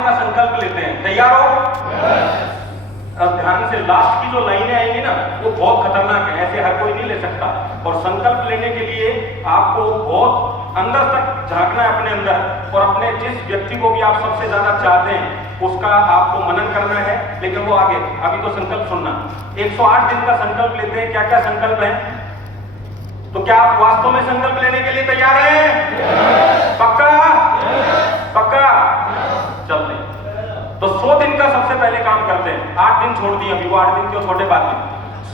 का संकल्प लेते हैं। तैयार हो? अब ध्यान से लास्ट की जो लाइनें आएंगी ना वो बहुत खतरनाक है, ऐसे हर कोई नहीं ले सकता। और संकल्प लेने के लिए आपको बहुत अंदर तक झांकना है अपने अंदर, और अपने जिस व्यक्ति को भी आप सबसे ज्यादा चाहते हैं उसका आपको मनन करना है। लेकिन वो आगे, अभी तो संकल्प सुनना। 108 दिन का संकल्प लेते हैं। क्या क्या संकल्प है? तो क्या आप वास्तव में संकल्प लेने के लिए तैयार हैं? पक्का? पक्का? चलते हैं। तो 100 दिन का सबसे पहले काम करते हैं। 8 दिन छोड़ दिए, अभी वो 8 दिन क्यों छोटे बात नहीं।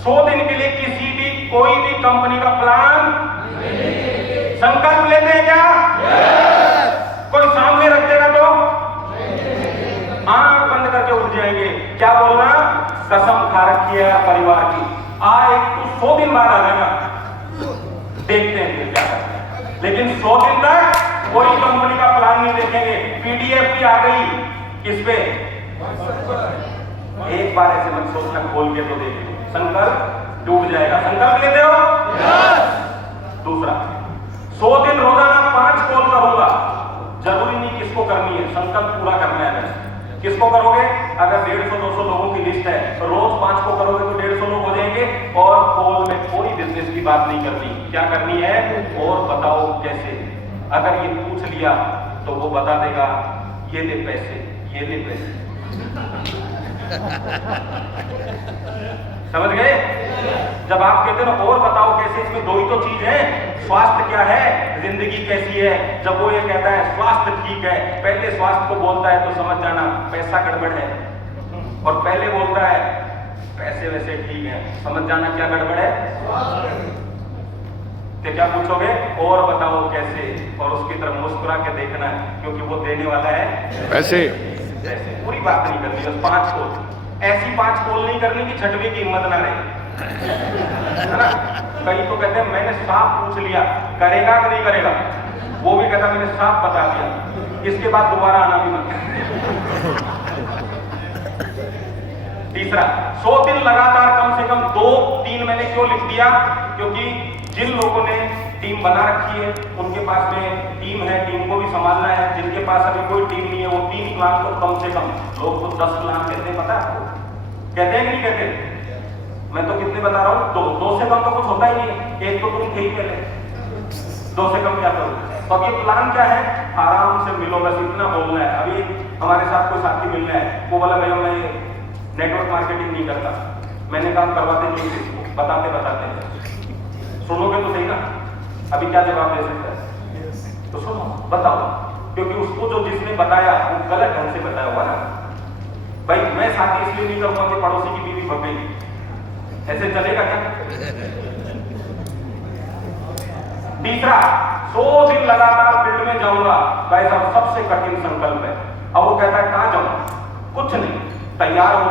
100 दिन के लिए किसी भी कोई भी कंपनी का प्लान संकल्प लेते हैं क्या? कोई सामने रख देगा तो आंख बंद करके उठ जाएंगे। क्या बोलना? कसम खा रखी है परिवार की, एक तो 100 दिन बाद आ जाएगा, देखते हैं फिर क्या करते हैं। लेकिन 100 दिन तक कोई कंपनी का प्लान नहीं देखेंगे। पीडीएफ भी आ गई किस पे? एक बार ऐसे मत सोचना, खोल के तो देखो, संकल्प टूट जाएगा। संकल्प लेते हो? दूसरा, 100 दिन रोजाना 5 कॉल करूंगा। जरूरी नहीं किसको करनी है, संकल्प पूरा करना है। किसको करोगे? अगर 150-200 लोगों की लिस्ट है तो रोज 5 को करोगे तो 150 लोग हो जाएंगे। और कॉल में कोई बिजनेस की बात नहीं करनी। क्या करनी है? और बताओ कैसे। अगर ये पूछ लिया तो वो बता देगा ये ले पैसे, ये ले पैसे। समझ गए? जब आप कहते हो ना और बताओ कैसे, इसमें दो ही तो चीज है। स्वास्थ्य क्या है, जिंदगी कैसी है। जब वो ये कहता है स्वास्थ्य ठीक है, पहले स्वास्थ्य को बोलता है तो समझ जाना पैसा गड़बड़ है। और पहले बोलता है पैसे वैसे ठीक है, समझ जाना क्या गड़बड़ है। तो क्या पूछोगे? और बताओ कैसे, और उसकी तरफ मुस्कुरा के देखना है, क्योंकि वो देने वाला है पैसे। पूरी बात नहीं करनी, बस 5 कॉल। ऐसी 5 कॉल नहीं करनी कि छठवीं की हिम्मत ना रहे, है ना। कई तो कहते हैं मैंने साफ पूछ लिया, करेगा कि नहीं करेगा। वो भी कहता मैंने साफ बता दिया, इसके बाद दोबारा आना भी मत। तीसरा, 100 दिन लगातार कम से कम 2-3 मैंने क्यों लिख दिया? क्योंकि जिन लोगों ने टीम बना रखी है उनके पास में टीम है, टीम को भी संभालना है। जिनके पास अभी कोई टीम नहीं है वो 3 प्लान को कम से कम, लोग तो 10 प्लान कहते हैं, पता है आपको? कहते हैं कि नहीं कहते? मैं तो कितने बता रहा हूँ, 2 से कम तो कुछ होता ही नहीं। एक तो तुम थे ही पहले, 2 से कम क्या करो। तो अब ये प्लान क्या है? आराम से मिलो, बस इतना बोलना है। अभी हमारे साथ कोई साथी मिलना है, वो बोला भैया मैं नेटवर्क मार्केटिंग नहीं करता। मैंने काम करवाते नहीं किसी को, बताते सुनोगे तो सही ना। अभी क्या जवाब दे सकता है? तो सुनो, बताओ, क्योंकि उसको जो जिसने बताया वो गलत ढंग से बताया हुआ ना। भाई मैं शादी इसलिए नहीं करूंगा कि पड़ोसी की बीवी भग गई, ऐसे चलेगा क्या? तीसरा, 100 दिन लगातार फील्ड में जाऊंगा। भाई साहब सबसे कठिन संकल्प है। अब वो कहता है कहां जाऊं? कुछ नहीं, तैयार हो,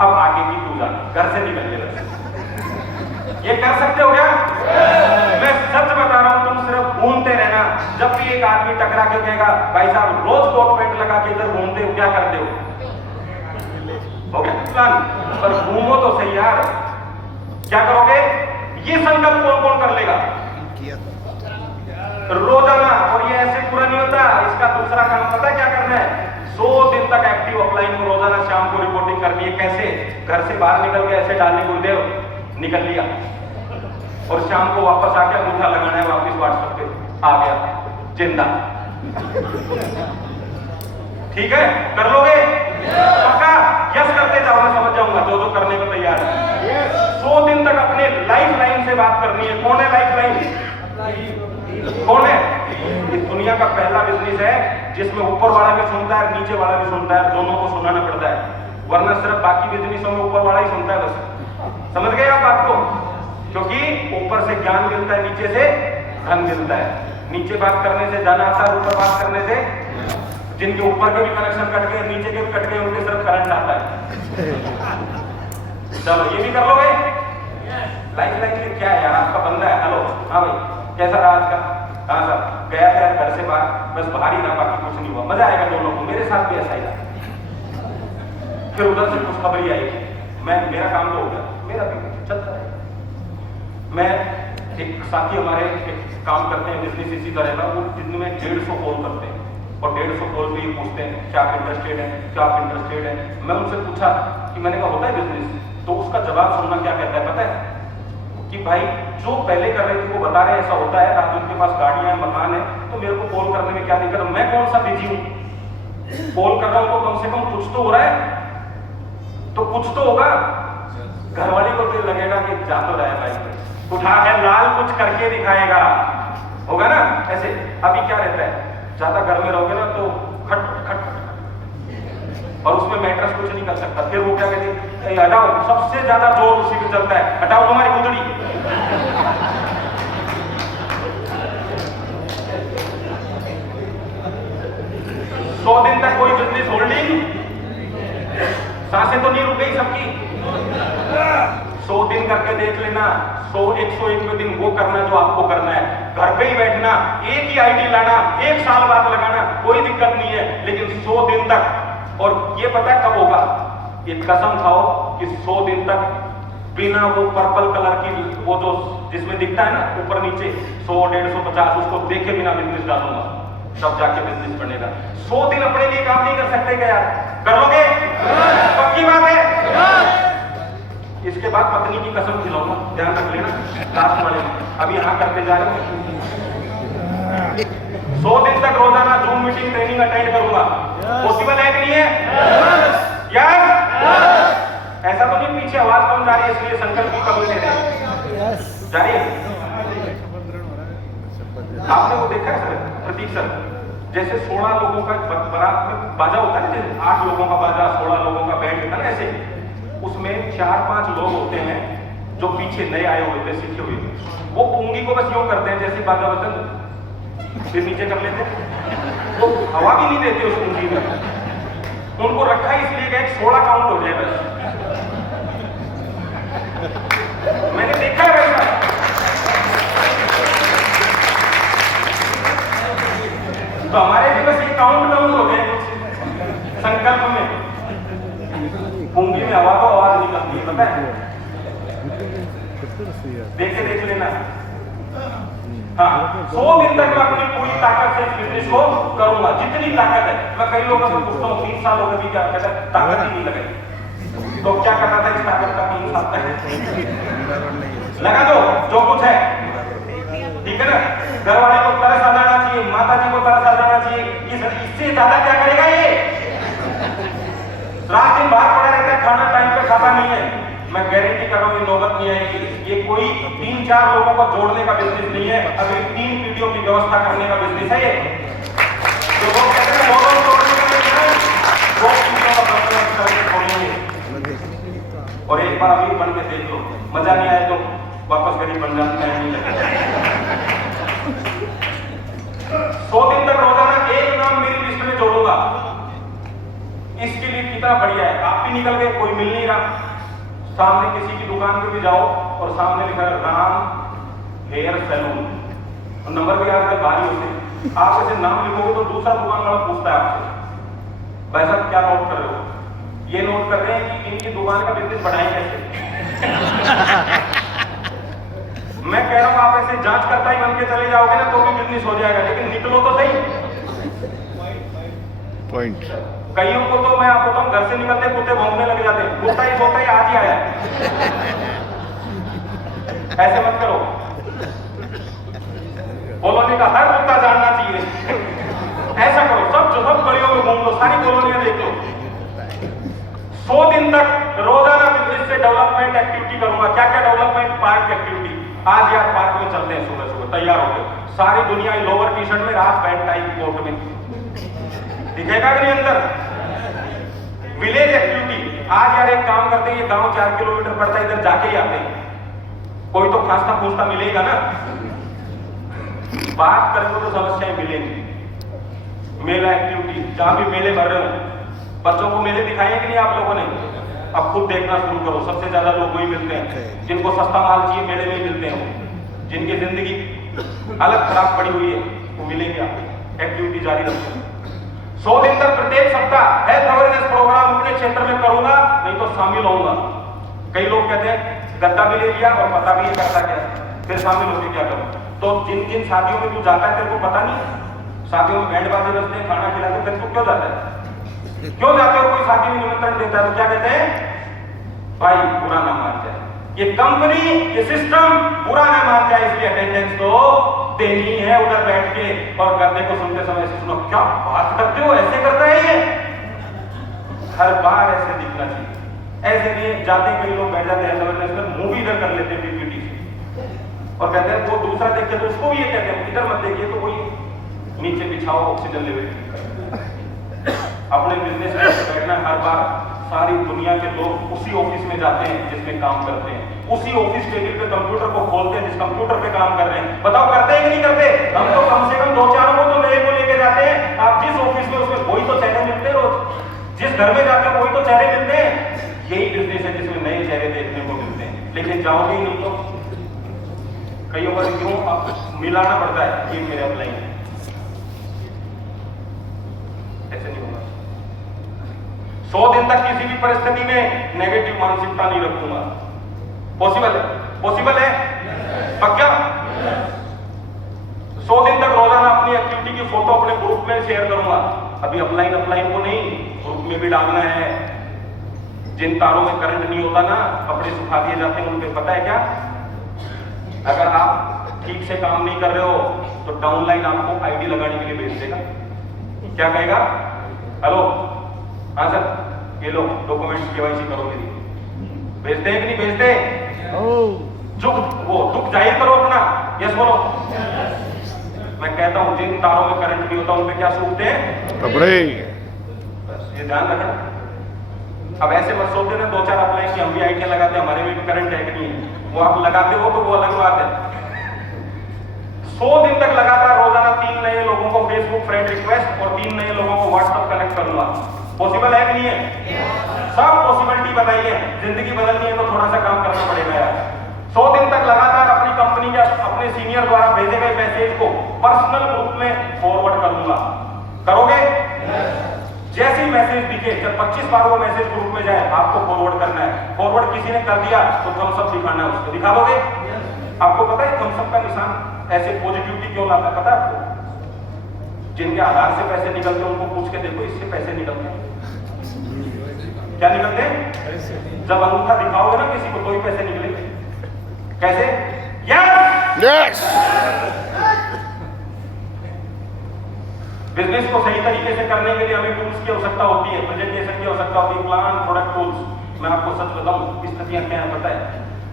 अब आगे की तू जाना, घर से निकल ले। ये कर सकते हो क्या? मैं सच बता रहा हूं, तुम सिर्फ घूमते रहना। जब भी एक आदमी टकरा के कहेगा भाई साहब रोज कोट पैंट लगा के इधर घूमते हो, क्या करते हो? हो गया प्लान, पर घूमो तो सही यार। क्या करोगे? ये संकल्प कौन कौन कर लेगा? रोजाना। और ये ऐसे पूरा नहीं होता, इसका दूसरा काम पता है क्या करना है? 100 दिन तक एक्टिव ऑफलाइन को रोजाना शाम को रिपोर्टिंग करनी है। कैसे? घर से बाहर निकल के ऐसे डालने, गुरुदेव निकल लिया, और शाम को वापस आके अंगूठा लगाना है, वापस व्हाट्सएप पे आ गया जिंदा। ठीक है? कर लोगे? पक्का? यस करते जाओ, मैं समझ जाऊंगा जो करने को तैयार है। 100 दिन तक अपने लाइफ लाइन से बात करनी है। कौन है लाइफ लाइन? कौन है? इस दुनिया का पहला बिजनेस है जिसमें ऊपर वाला भी सुनता है, नीचे वाला भी सुनता है, दोनों को सुनाना पड़ता है। वरना सिर्फ बाकी बिजनेसों में ऊपर वाला ही सुनता है बस। समझ गए आप बात को? क्योंकि ऊपर से ज्ञान मिलता है, नीचे से धन मिलता है। नीचे बात करने से धन आता है, ऊपर बात करने से जिनके ऊपर के भी कनेक्शन कट गए, नीचे के भी कट गए, उनके सिर्फ करंट आता है। चलो ये भी कर लोगे? लाइफ लाइन में क्या है यार, आपका बंदा है, हेलो हाँ भाई कैसा रहा आज का? हाँ सर गया था घर से बाहर, बस बाहर ही रहा, बाकी कुछ नहीं हुआ। मजा आएगा दोनों को। मेरे साथ भी ऐसा ही था। फिर उधर से कुछ खबर ही आई, मेरा काम तो हो गया, मेरा भी चलता है। मैं एक साथी हमारे एक काम करते हैं बिजनेस इसी तरह का, वो दिन में 150 कॉल करते हैं। और 150 कॉल पे ये पूछते हैं क्या आप इंटरेस्टेड हैं, क्या आप इंटरेस्टेड हैं। मैं उनसे पूछा कि मैंने कहा होता है बिजनेस, तो उसका जवाब सुनना क्या कहता है पता है कि भाई जो पहले कर रहे थे वो बता रहे हैं ऐसा होता है, आज उनके पास गाड़ियां हैं, मकान है, तो मेरे को कॉल करने में क्या दिक्कत, मैं कौन सा बिजी हूँ, कॉल कर रहा हूँ तो कम से कम कुछ तो हो रहा है, तो कुछ तो होगा। घरवाली को तो लगेगा कि जा तो रहा है भाई, उठा है लाल कुछ करके दिखाएगा, होगा ना ऐसे। अभी क्या रहता है, ज्यादा घर में रहोगे ना तो खट खट और उसमें मैट्रेस कुछ नहीं कर सकता, फिर वो क्या कहते हैं हटाओ, सबसे ज्यादा जोर उसी पे चलता है, हटाओ तुम्हारी गुदड़ी। 100 दिन तक कोई बिजनेस होल्डिंग, सांसें तो नहीं रुक गई सबकी। 100 दिन करके देख लेना, 101वें दिन वो करना जो आपको करना है, घर पे ही बैठना, एक ही आईडी लाना, 1 साल बाद लगाना, कोई दिक्कत नहीं है, लेकिन 100 दिन तक। और ये पता है कब होगा, ये कसम खाओ कि 100 दिन तक बिना वो पर्पल कलर की वो जो जिसमें दिखता है ना ऊपर नीचे 100, 150, 50, उसको देखे बिना बिजनेस डालूंगा, तब जाके बिजनेस बनेगा। 100 दिन अपने लिए काम नहीं कर सकते क्या यार, कर लोगे? पक्की बात है। इसके बाद पत्नी की कसम खिलाऊंगा, ध्यान रख लेना लास्ट वाले में, अभी यहाँ करते जा रहे हो। 100 दिन तक रोजाना जूम मीटिंग ट्रेनिंग अटेंड करूंगा, पॉसिबल है कि नहीं है? यस। ऐसा तो नहीं पीछे आवाज कम जा रही है इसलिए संकल्प की कमी ले रहे हैं, जा रही है। आपने वो देखा है सर, प्रतीक सर, जैसे 16 लोगों का बारात में बाजा होता है ना, जैसे 8 लोगों का बाजा, 16 लोगों का बैंड होता है ना, ऐसे उसमें 4-5 लोग होते हैं जो पीछे नए आए हुए थे, सीखे हुए, वो पूंगी को बस यूं करते हैं जैसे बाजा बजन फिर नीचे कर लेते हैं, वो हवा भी नहीं देते उस पूंगी में, उनको रखा इसलिए गया 16 काउंट हो जाए बस। मैंने देखा है वैसा। तो हमारे भी बस ये काउंट डाउन हो गए संकल्प में, पूंगी में हवा को आवाज निकलती है, पता है, देख लेना। हाँ, 100 दिन तक मैं अपनी पूरी ताकत से इस बिजनेस को करूंगा, जितनी ताकत है। मैं कई लोगों से पूछता हूँ 3 साल हो गए भी क्या कहता है, ताकत ही नहीं लगाई, तो क्या करना था इस ताकत का 3 साल तक? लगा दो जो कुछ है, ठीक है ना। घर वाले को तरस आ जाना चाहिए, माता जी को तरस आ जाना चाहिए, इससे ज्यादा क्या करेगा ये? रात दिन बाहर पड़ा रहता है, खाना टाइम पे खाता नहीं है। मैं गारंटी कर रहा हूँ ये नौबत नहीं आएगी। ये कोई 3-4 लोगों को जोड़ने का बिजनेस नहीं है, अगली 3 पीढ़ियों की व्यवस्था करने का बिजनेस है ये। तो वो कहते हैं लोगों को जोड़ने का बिजनेस, 2 पीढ़ियों का बिजनेस करके छोड़ेंगे। और एक बार अभी बन के देख लो, मजा नहीं आए तो वापस गरीब बन जाते हैं। 100 दिन तक रोजाना एक नाम मेरी लिस्ट में जोड़ूंगा, इसके लिए कितना बढ़िया है। आप भी निकल गए, कोई मिल नहीं रहा, सामने किसी की दुकान पे भी जाओ और सामने लिखा है राम हेयर सैलून, और नंबर भी आजकल भारी होते हैं। आप ऐसे नाम लिखोगे तो दूसरा दुकान वाला पूछता है आपसे, भाई साहब क्या नोट कर रहे हो? ये नोट कर रहे हैं कि इनकी दुकान का बिजनेस बढ़ाएं कैसे। मैं कह रहा हूं आप ऐसे जांच करता ही बन के चले जाओगे ना तो भी बिजनेस हो जाएगा, लेकिन निकलो तो सही। पॉइंट कईयों को तो मैं आपको बताऊं, घर से निकलते कुत्ते भौंकने लग जाते हैं, कुत्ता ही सोता ही आज ही आया। ऐसे मत करो, कॉलोनी का हर कुत्ता जानना चाहिए। ऐसा करो, सब गलियों में घूम लो, सारी कॉलोनियां देख लो। 100 दिन तक रोजाना बिजनेस से डेवलपमेंट एक्टिविटी करूंगा। क्या क्या डेवलपमेंट? Park activity. आज यार पार्क में चलते हैं, सुबह सुबह तैयार होकर, सारी दुनिया लोअर टी शर्ट में, रात पैंट टाई कोट में, दिखेगा कि नहीं अंदर? Village activity. आज यार एक काम करते हैं, ये गांव 4 किलोमीटर पड़ता है, इधर जाके ही आते हैं, कोई तो खांसता फूसता मिलेगा ना, बात करेंगे तो समस्याएं मिलेंगी। मेला एक्टिविटी, जहां भी मेले भर रहे हो, बच्चों को मेले दिखाए कि नहीं आप लोगों ने? अब खुद देखना शुरू करो, सबसे ज्यादा लोग वही मिलते हैं जिनको सस्ता माल चाहिए, मेले में मिलते हैं। जिनकी जिंदगी अलग खराब पड़ी हुई है वो मिलेंगे आपको। एक्टिविटी जारी रखो। 100 दिन तक प्रत्येक सप्ताह हेल्थ अवेयरनेस प्रोग्राम अपने क्षेत्र में करूंगा, नहीं तो शामिल होऊंगा। कई लोग कहते हैं गद्दा भी ले लिया और पता भी ये करता क्या, फिर शामिल होकर क्या करूं? तो जिन जिन शादियों में तू जाता है तेरे को पता नहीं, शादियों में बैंड बाजे बजते हैं, खाना खिलाते हैं, तो क्यों जाता है? क्यों जाते हो? कोई शादी में निमंत्रण देता है तो क्या कहते हैं? भाई बुरा ना मान जाए, ये कंपनी, ये सिस्टम बुरा ना मान जाए, इसलिए अटेंडेंस तो देनी है उधर बैठ के। और गद्दे को सुनते समय ऐसे सुनो, क्या बात करते हो, ऐसे करता है ये, हर बार ऐसे दिखना चाहिए। ऐसे नहीं जाते, कई लोग बैठ जाते हैं मूवी इधर कर लेते हैं पीपीटी से, और कहते हैं वो दूसरा देखते तो उसको भी ये कहते हैं इधर मत देखिए, तो वही नीचे बिछाओ ऑक्सीजन लेवल। अपने बिजनेस में बैठना, हर बार सारी दुनिया के लोग उसी ऑफिस में जाते हैं जिसमें काम करते हैं, उसी ऑफिस टेबल पे कंप्यूटर को खोलते हैं जिस कंप्यूटर पे काम कर रहे हैं। बताओ करते हैं कि नहीं करते? हम तो कम से कम 2-4 को तो नए को लेके जाते हैं। आप जिस ऑफिस में, उसमें वही तो चेहरे मिलते हैं रोज, जिस घर में जाते हैं वही तो चेहरे मिलते हैं। यही बिजनेस है जिसमें नए चेहरे देखने को मिलते हैं, लेकिन जाओगे ही नहीं तो कईयों बार क्यों आप मिलाना पड़ता है, ये मेरे अपलाइन है, ऐसे नहीं होगा। 100 दिन तक किसी भी परिस्थिति में नेगेटिव मानसिकता नहीं रखूंगा। पॉसिबल है? पॉसिबल है? पक्का? 100 दिन तक रोजाना अपनी एक्टिविटी की फोटो अपने ग्रुप में शेयर करूंगा। अभी अपलाइन को नहीं, ग्रुप में भी डालना है। जिन तारों में करंट नहीं होता ना, कपड़े सुखा दिए जाते हैं उन पे, पता है क्या? अगर आप ठीक से काम नहीं कर रहे हो तो डाउनलाइन आपको आईडी लगाने के लिए भेज देगा। क्या कहेगा? हेलो, हाँ सर, ये लो डॉक्यूमेंट्स केवाईसी करो मेरी। भेजते हैं कि नहीं भेजते? दुख जाहिर करो अपना, यस बोलो। मैं कहता हूं जिन तारों में करंट नहीं होता उन पे क्या सूखते हैं? कपड़े। बस ये ध्यान रखना। अब ऐसे मत सोचते ना 2-4 अपलाइन की हम भी आईडिया लगाते हैं, हमारे में भी करंट है कि नहीं है। वो आप लगाते हो तो वो अलग बात है। 100 दिन तक लगातार रोजाना 3 नए लोगों को फेसबुक फ्रेंड रिक्वेस्ट और 3 नए लोगों को व्हाट्सएप कनेक्ट करूंगा। पॉसिबल है कि नहीं है? सब पॉसिबिलिटी बताइए। जिंदगी बदलनी है तो थोड़ा सा काम करना पड़ेगा यार। 100 दिन तक लगातार अपनी कंपनी के अपने सीनियर द्वारा भेजे गए मैसेज को पर्सनल ग्रुप में फॉरवर्ड करूंगा। करोगे? जैसे ही मैसेज दिखे, जब 25 बार वो मैसेज ग्रुप में जाए, आपको फॉरवर्ड करना है। फॉरवर्ड किसी ने कर दिया तो थम्स अप दिखाना है उसको। दिखा दोगे? आपको पता है थम्स अप का निशान ऐसे पॉजिटिविटी क्यों लाता है? पता है आपको? जिनके आधार से पैसे निकलते हैं उनको पूछ के देखो, इससे पैसे निकलते हैं क्या? निकलते हैं। जब अंगूठा दिखाओगे ना किसी को तो ही पैसे निकलेंगे। कैसे? यस। बिजनेस को सही तरीके से करने के लिए हमें टूल्स की आवश्यकता होती है, प्रेजेंटेशन की आवश्यकता होती है, प्लान, प्रोडक्ट टूल्स। मैं आपको सच बताऊं, स्थितियां क्या है पता है?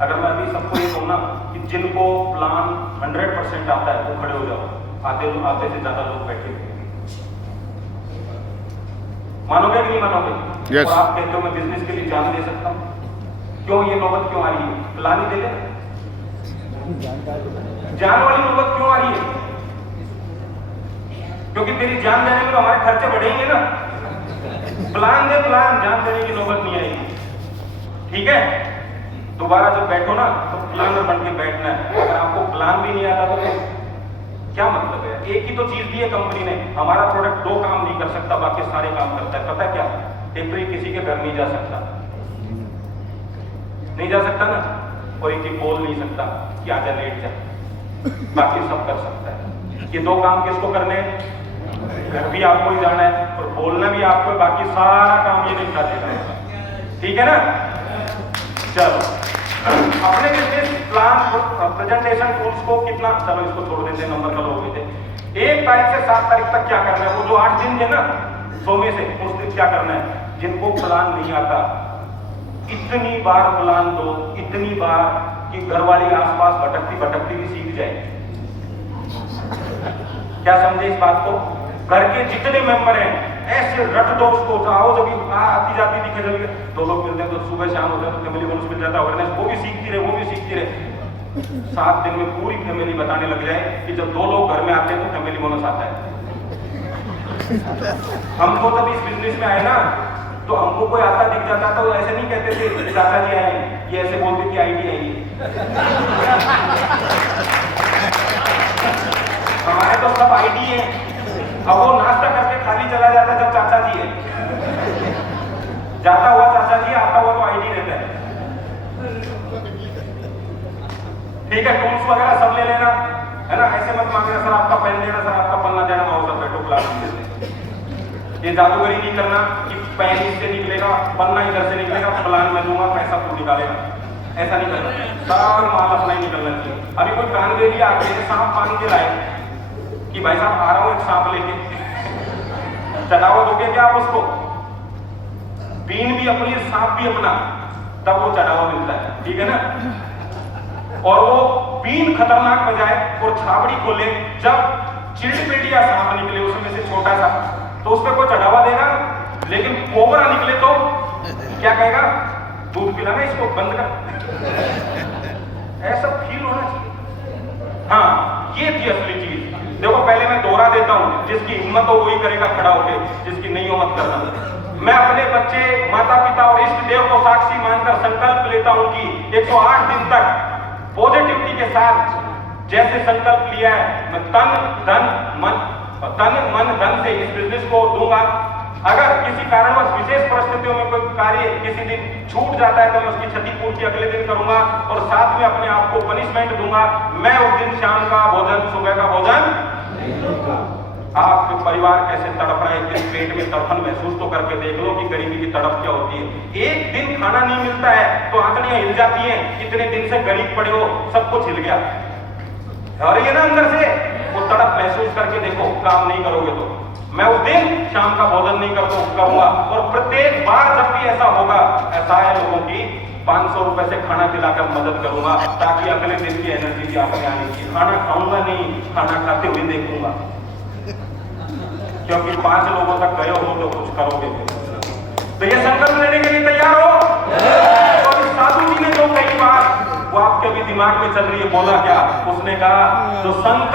अगर मैं अभी सबको ये कहूं ना कि जिनको प्लान 100% आता है वो खड़े हो जाओ, आधे से ज्यादा लोग बैठे हुए। मानोगे कि नहीं मानोगे? yes. और आप कहते हो मैं बिजनेस के लिए जान दे सकता हूं, क्यों ये नौबत क्यों आ रही है? प्लान ही दे दे। जान वाली नौबत क्यों आ रही है? क्योंकि तेरी जान देने में तो हमारे खर्चे बढ़ेंगे ना। प्लान दे, प्लान, जान देने की नौबत नहीं आएगी। ठीक है? दोबारा जब बैठो ना तो प्लानर बन के बैठना है। अगर आपको प्लान भी नहीं आता तो क्या मतलब है? एक ही तो चीज दी है कंपनी ने, हमारा प्रोडक्ट 2 काम नहीं कर सकता, बाकी सारे काम करता है। पता है क्या? टेम्परी किसी के घर नहीं जा सकता, नहीं जा सकता ना। कोई की बोल नहीं सकता कि आजा लेट जा, बाकी सब कर सकता है। ये 2 काम किसको करने हैं? घर भी आपको ही जाना है और बोलना भी आपको, बाकी सारा काम ये नहीं कर देगा। ठीक है ना? चलो, अपने बिजनेस प्लान, प्रेजेंटेशन टूल्स को कितना, चलो इसको छोड़ देते हैं, नंबर कल हो गए थे। 1 तारीख से 7 तारीख तक क्या करना है? वो जो 8 दिन थे ना 100 में से, उस दिन क्या करना है? जिनको प्लान नहीं आता, इतनी बार प्लान दो, इतनी बार कि घर वाली आसपास भटकती भी सीख जाए। क्या समझे इस बात को? घर के जितने मेंबर हैं ऐसे रट दो उसको। आओ जब आती जाती दिखे, जब 2 लोग मिलते हैं तो सुबह शाम होता है तो फैमिली बोनस मिल जाता है, अवेयरनेस वो भी सीखती रहे, वो भी सीखती रहे। 7 दिन में पूरी फैमिली बताने लग जाए कि जब 2 लोग घर में आते हैं तो फैमिली बोनस आता है। हमको जब इस बिजनेस में आए ना तो हमको कोई आता दिख जाता तो ऐसे नहीं कहते थे चाचा जी आए, ये ऐसे बोलते कि आईडी आई। हमारे तो सब आईडी है। अब वो नाश्ता करके खाली चला जाता जब चाचा जी है, जाता हुआ चाचा जी, आता हुआ तो आईडी रहता है। ठीक है, टूल्स वगैरह सब ले लेना। है ना? ऐसे मत मांगना सर आपका पेन देना, सर आपका पन्ना देना, आओ सर बैठो क्लास में। ये जादूगरी नहीं करना कि पेन इससे निकलेगा, पन्ना इधर से निकलेगा, प्लान में दूंगा, पैसा तू निकालेगा, ऐसा नहीं करना। सारा माल अपना ही निकलना चाहिए। अभी कोई कान दे दिया, आगे से सांप पान के लाए कि भाई साहब आ रहा हूं एक सांप लेके, चढ़ावा दोगे क्या आप उसको? बीन भी अपनी, सांप भी अपना, तब वो चढ़ावा मिलता है, ठीक है ना? और वो बीन खतरनाक बजाए और छाबड़ी खोले, जब चिड़पिड़िया सांप निकले उसमें से छोटा सा, तो उस पर कोई चढ़ावा देगा। लेकिन कोबरा निकले तो क्या कहेगा? दूध पिलाना इसको, बंद कर। ऐसा फील होना चाहिए। हाँ, ये थी असली चीज। देखो पहले मैं दोहरा देता हूं, जिसकी हिम्मत हो वही करेगा खड़ा होके, जिसकी नहीं हो मत करना। मैं अपने बच्चे, माता पिता और इष्ट देव को साक्षी मानकर संकल्प लेता हूं कि 108 दिन तक पॉजिटिविटी के साथ जैसे संकल्प लिया है, मैं तन मन धन से इस बिजनेस को दूंगा। अगर किसी कारणवश विशेष परिस्थितियों में कोई कार्य किसी दिन छूट जाता है तो मैं उसकी क्षतिपूर्ति अगले दिन करूंगा और साथ में अपने आप को पनिशमेंट दूंगा। मैं उस दिन शाम का भोजन, सुबह का भोजन नहीं दूंगा। आपके परिवार कैसे तड़प रहे हैं, किस पेट में तड़पन महसूस तो करके देख लो कि गरीबी की तड़प क्या होती है। एक दिन खाना नहीं मिलता है तो आंकड़ियां हिल जाती हैं, इतने दिन से गरीब पड़े हो, सब कुछ हिल गया। और ये ना अंदर से वो तड़प महसूस करके देखो, काम नहीं करोगे तो मैं उस दिन शाम का भोजन नहीं करूंगा। और प्रत्येक बार जब भी ऐसा होगा, ऐसा है लोगों की 500 रुपए से खाना खिलाकर मदद करूंगा, ताकि अगले दिन की एनर्जी भी आपने आने की। खाना खाऊंगा नहीं, खाना खाते हुए देखूंगा, क्योंकि 5 लोगों तक गए हो तो कुछ करोगे। तो ये संकल्प लेने के लिए तैयार हो? और साधु जी ने जो कई बार वो आपके भी दिमाग में चल रही है, बोला क्या? उसने कहा जो संकल्प